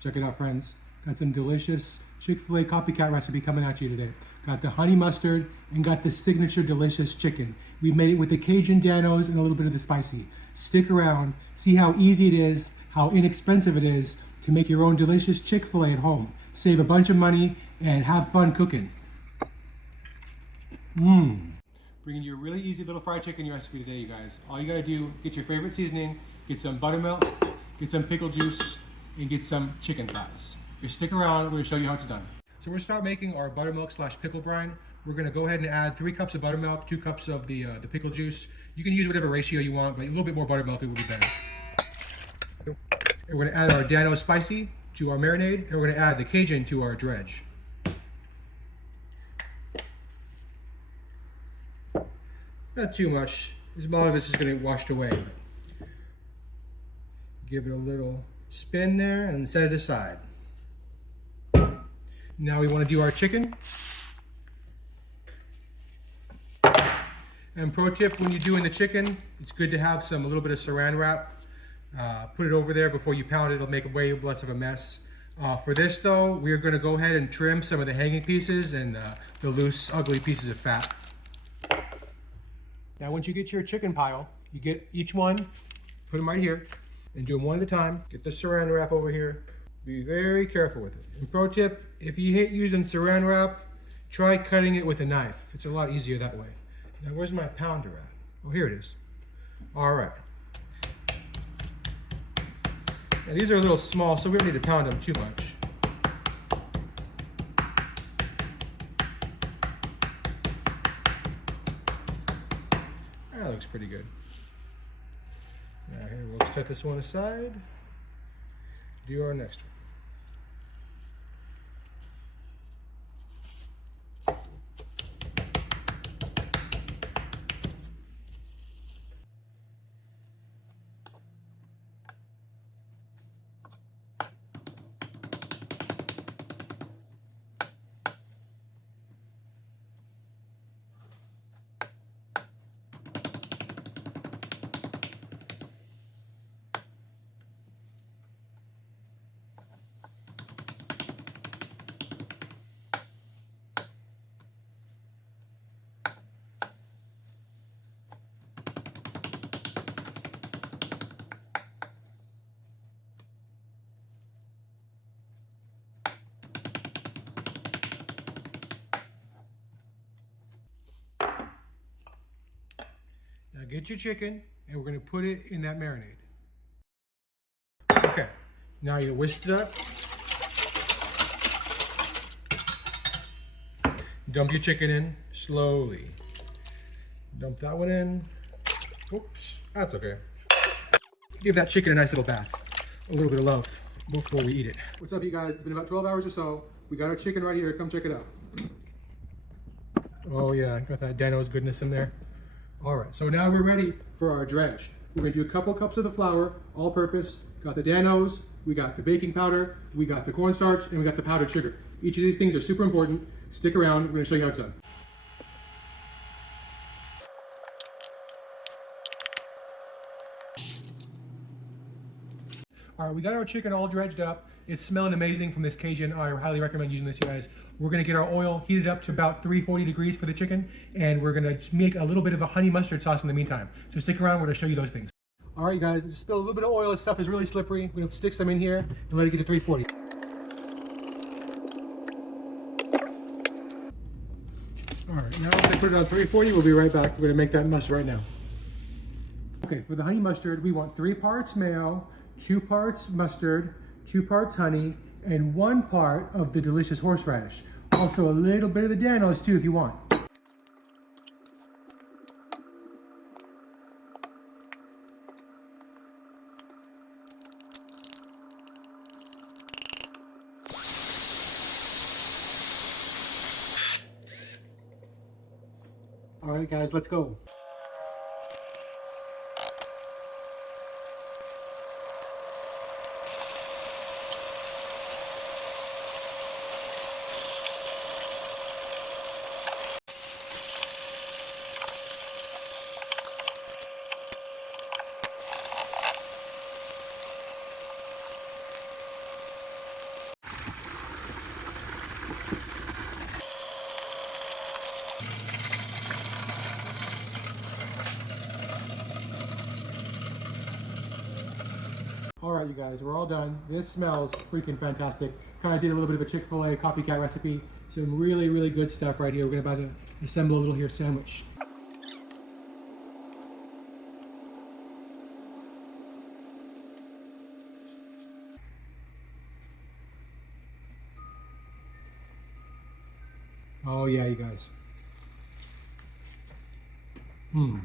Check it out, friends. Got some delicious Chick-Fil-A copycat recipe coming at you today. Got the honey mustard and got the signature delicious chicken. We made it with the Cajun Danos and a little bit of the spicy. Stick around, see how easy it is, how inexpensive it is to make your own delicious Chick-Fil-A at home. Save a bunch of money and have fun cooking. Bringing you a really easy little fried chicken recipe today, you guys. All you gotta do, get your favorite seasoning, get some buttermilk, get some pickle juice, and get some chicken thighs. If you stick around, we're gonna show you how it's done. So we're gonna start making our buttermilk / pickle brine. We're gonna go ahead and add 3 cups of buttermilk, 2 cups of the pickle juice. You can use whatever ratio you want, but a little bit more buttermilk would be better. And we're gonna add our Dano spicy to our marinade, and we're gonna add the Cajun to our dredge. Not too much, because a lot of it's just gonna get washed away. But give it a little spin there and set it aside. Now we want to do our chicken. And pro tip, when you're doing the chicken, it's good to have a little bit of saran wrap. Put it over there before you pound it. It'll make way less of a mess. For this though, we're going to go ahead and trim some of the hanging pieces and the loose, ugly pieces of fat. Now once you get your chicken pile, you get each one, put them right here, and do them one at a time. Get the saran wrap over here. Be very careful with it. And pro tip, if you hate using saran wrap, try cutting it with a knife. It's a lot easier that way. Now where's my pounder at? Oh, here it is. All right. Now these are a little small, so we don't need to pound them too much. That looks pretty good. Now here, we'll set this one aside. Do our next one. Now get your chicken, and we're going to put it in that marinade. Okay, now you whisk it up. Dump your chicken in slowly. Dump that one in. Oops, that's okay. Give that chicken a nice little bath. A little bit of love before we eat it. What's up, you guys? It's been about 12 hours or so. We got our chicken right here. Come check it out. Oh yeah, got that Dano's goodness in there. All right, so now we're ready for our dredge. We're gonna do a couple cups of the flour, all purpose. Got the Danos, we got the baking powder, we got the cornstarch, and we got the powdered sugar. Each of these things are super important. Stick around, we're gonna show you how it's done. All right, we got our chicken all dredged up. It's smelling amazing from this Cajun. I highly recommend using this, you guys. We're gonna get our oil heated up to about 340 degrees for the chicken, and we're gonna make a little bit of a honey mustard sauce in the meantime. So stick around, we're gonna show you those things. All right, guys, just spill a little bit of oil. This stuff is really slippery. We're gonna stick some in here and let it get to 340. All right, now once I put it on 340, we'll be right back. We're gonna make that mustard right now. Okay, for the honey mustard, we want 3 parts mayo, 2 parts mustard, 2 parts honey, and 1 part of the delicious horseradish. Also a little bit of the Danos too if you want. All right, guys, let's go. right, you guys, we're all done. This smells freaking fantastic. Kind of did a little bit of a Chick-Fil-A copycat recipe. Some really, really good stuff right here. We're about to assemble a little here sandwich. Oh yeah, you guys. Mmm.